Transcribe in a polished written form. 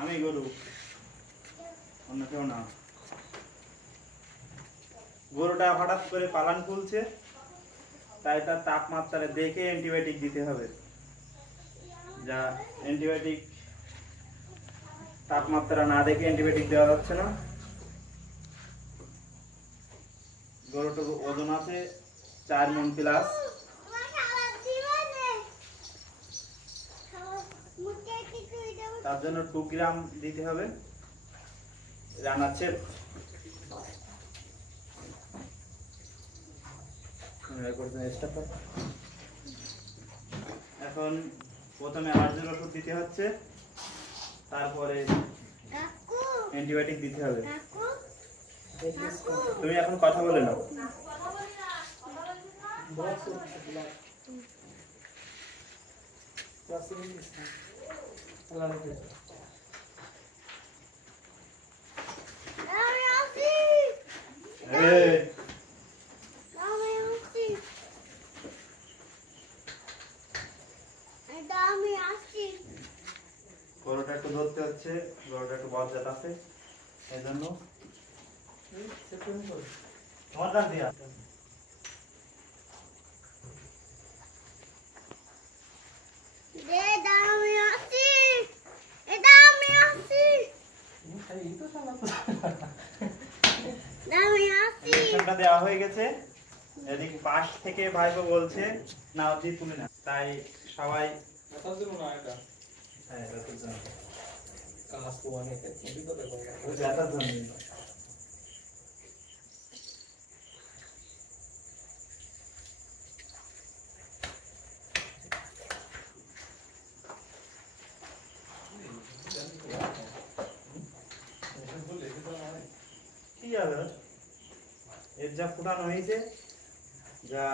আমি গরু, অন্য কেউ না। গরুটা হঠাৎ করে পালান খুলছে, তাই তার তাপমাত্রা দেখে অ্যান্টিবায়োটিক দিতে হবে। যা অ্যান্টিবায়োটিক তাপমাত্রা না দেখে অ্যান্টিবায়োটিক দেওয়া যাচ্ছে না। গরুটার ওজন আছে 4 মণ প্লাস। তার জন্য 2 গ্রাম দিতে হবে রান্নাচ্ছে। এখন প্রথমে অ্যালার্জির ওষুধ দিতে হচ্ছে, তারপরে অ্যান্টিবায়োটিক দিতে হবে। তুমি এখন কথা বলে নাও। গরুটা একটু ধরতে হচ্ছে, গরুটা একটু বজ্জাত আছে, এই জন্য তোমার কাছ দিয়া দেওয়া হয়ে গেছে। এদিকে পাশ থেকে ভাইপো বলছে না অতি তুলে না, তাই সবাই কি হবে এর যা ফুটানো হয়েছে, যা